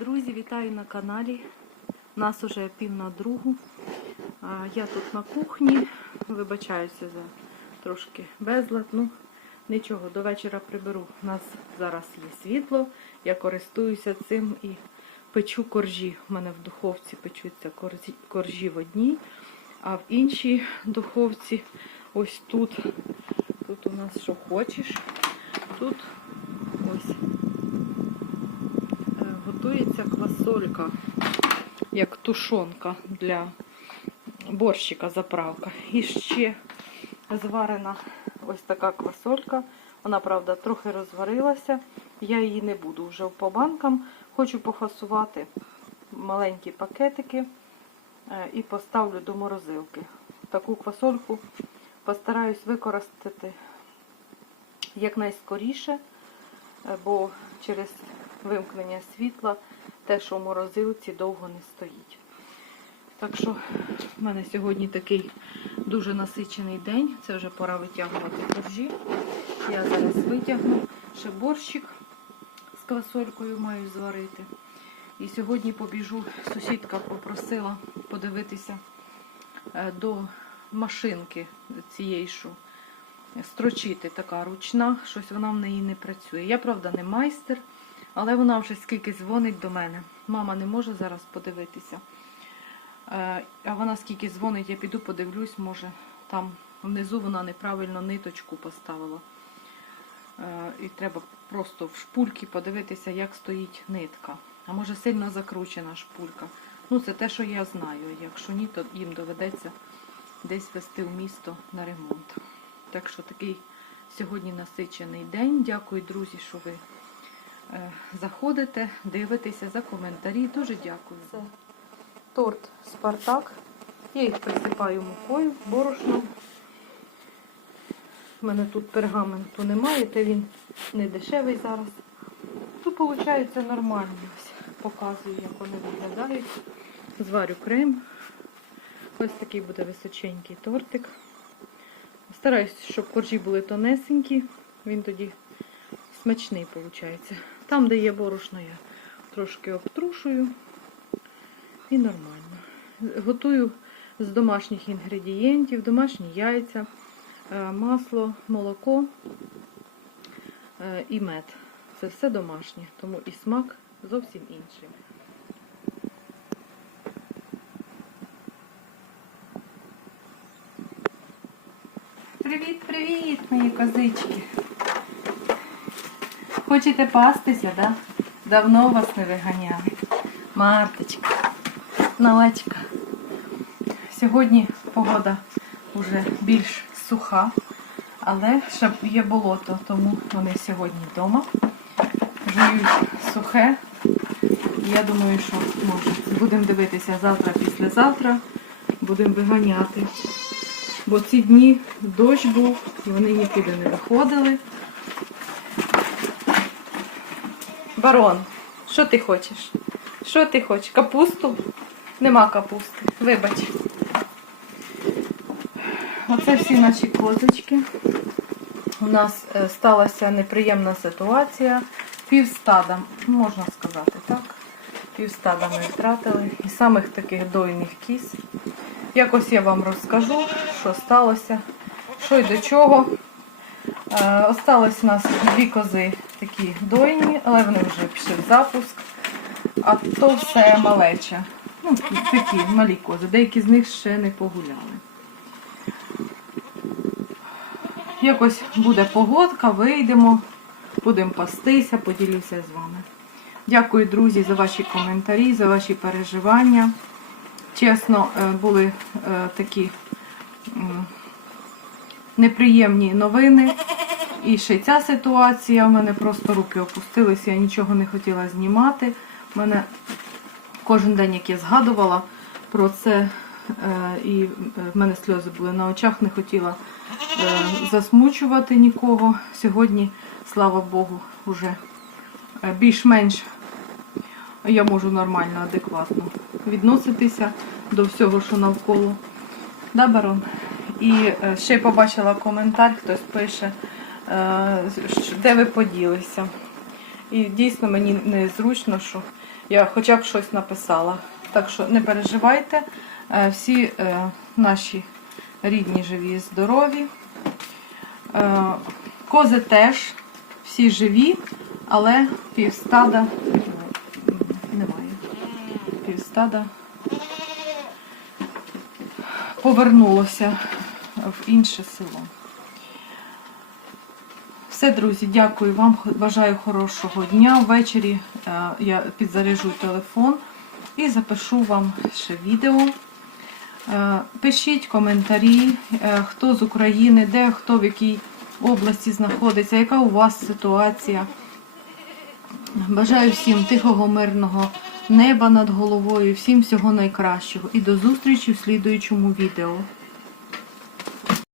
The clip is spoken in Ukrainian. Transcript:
Друзі, вітаю на каналі. Нас уже пів на другу. Я тут на кухні. Вибачаюся за трошки безлад. Ну, нічого, до вечора приберу. У нас зараз є світло. Я користуюся цим і печу коржі. У мене в духовці печуться коржі, в одній, а в іншій духовці ось тут. Тут у нас що хочеш. Тут ось готується квасолька, як тушонка для борщика заправка. І ще зварена ось така квасолька. Вона, правда, трохи розварилася. Я її не буду вже по банкам. Хочу пофасувати маленькі пакетики е, і поставлю до морозилки. Таку квасольку постараюсь використати якнайскоріше, е, бо через вимкнення світла те, що в морозилці довго не стоїть. Так що в мене сьогодні такий дуже насичений день. Це вже пора витягувати коржі. Я зараз витягну ще борщик з квасолькою маю зварити. І сьогодні побіжу, сусідка попросила подивитися е, до машинки цієї, що строчити така ручна, щось вона в неї не працює. Я, правда, не майстер, але вона вже скільки дзвонить до мене. Мама не може зараз подивитися. Е, А вона скільки дзвонить, я піду подивлюсь, може там внизу вона неправильно ниточку поставила. Е, І треба просто в шпульки подивитися, як стоїть нитка. А може сильно закручена шпулька. Ну, це те, що я знаю. Якщо ні, то їм доведеться десь вести в місто на ремонт. Так що такий сьогодні насичений день. Дякую, друзі, що ви заходите, дивитеся за коментарі. Дуже дякую. Це торт Спартак. Я їх присипаю мукою, борошном. У мене тут пергаменту немає, та він не дешевий зараз. Тут виходить нормально. Показую, як вони виглядають. Зварю крем. Ось такий буде височенький тортик. Стараюсь, щоб коржі були тонесенькі, він тоді смачний виходить. Там, де є борошно, я трошки обтрушую і нормально. Готую з домашніх інгредієнтів, домашні яйця, е, масло, молоко е, і мед. Це все домашнє, тому і смак зовсім інший. Привіт, привіт, мої козички. Хочете пастися, да? Давно вас не виганяли. Марточка, Налечка. Сьогодні погода вже більш суха, але ще є болото, тому вони сьогодні вдома. Жують сухе. Я думаю, що може будемо дивитися завтра, післязавтра. Будемо виганяти. Бо ці дні дощ був, і вони нікуди не виходили. Барон, що ти хочеш? Що ти хочеш? Капусту? Нема капусти. Вибач. Оце всі наші козочки. У нас е, сталася неприємна ситуація. Півстада, можна сказати, так? Півстада ми втратили. І самих таких дойних кіз. Якось я вам розкажу, що сталося, що й до чого. Е, осталось у нас дві кози такі дойні, але вони вже пішли в запуск. А то все малеча. Ну, такі малі кози. Деякі з них ще не погуляли. Якось буде погодка, вийдемо, будемо пастися, поділюся з вами. Дякую, друзі, за ваші коментарі, за ваші переживання. Чесно, е, були е, такі неприємні новини. І ще ця ситуація, в мене просто руки опустилися, я нічого не хотіла знімати. У мене кожен день, як я згадувала про це, е, і в мене сльози були на очах, не хотіла е, засмучувати нікого. Сьогодні, слава Богу, вже е, більш-менш я можу нормально, адекватно відноситися до всього, що навколо. Да, Барон? І е, ще побачила коментар, хтось пише, е, де ви поділися. І дійсно мені незручно, що я хоча б щось написала. Так що не переживайте, Е, всі е, наші рідні живі, здорові. Е, Кози теж всі живі, але півстада немає. Півстада повернулося в інше село. Все, друзі, дякую вам. Бажаю хорошого дня. Ввечері е, я підзаряжу телефон і запишу вам ще відео. Е, Пишіть коментарі, е, хто з України, де хто в якій області знаходиться, яка у вас ситуація. Бажаю всім тихого, мирного неба над головою, всім всього найкращого. І до зустрічі в слідуючому відео.